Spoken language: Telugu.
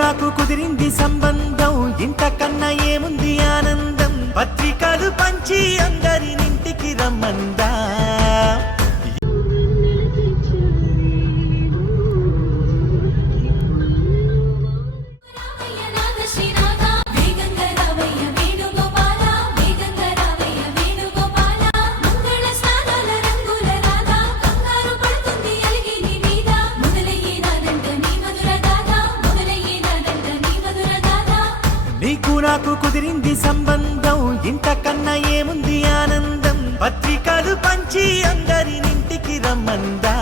నాకు కుదిరింది సంబంధం, ఇంతకన్నా ఏముంది ఆనందం. పత్రికలు పంచి అందరినింటికి రమ్మందా. నీకు నాకు కుదిరింది సంబంధం, ఇంతకన్నా ఏముంది ఆనందం. పత్రికలు పంచి అందరినింటికి రమ్మందా.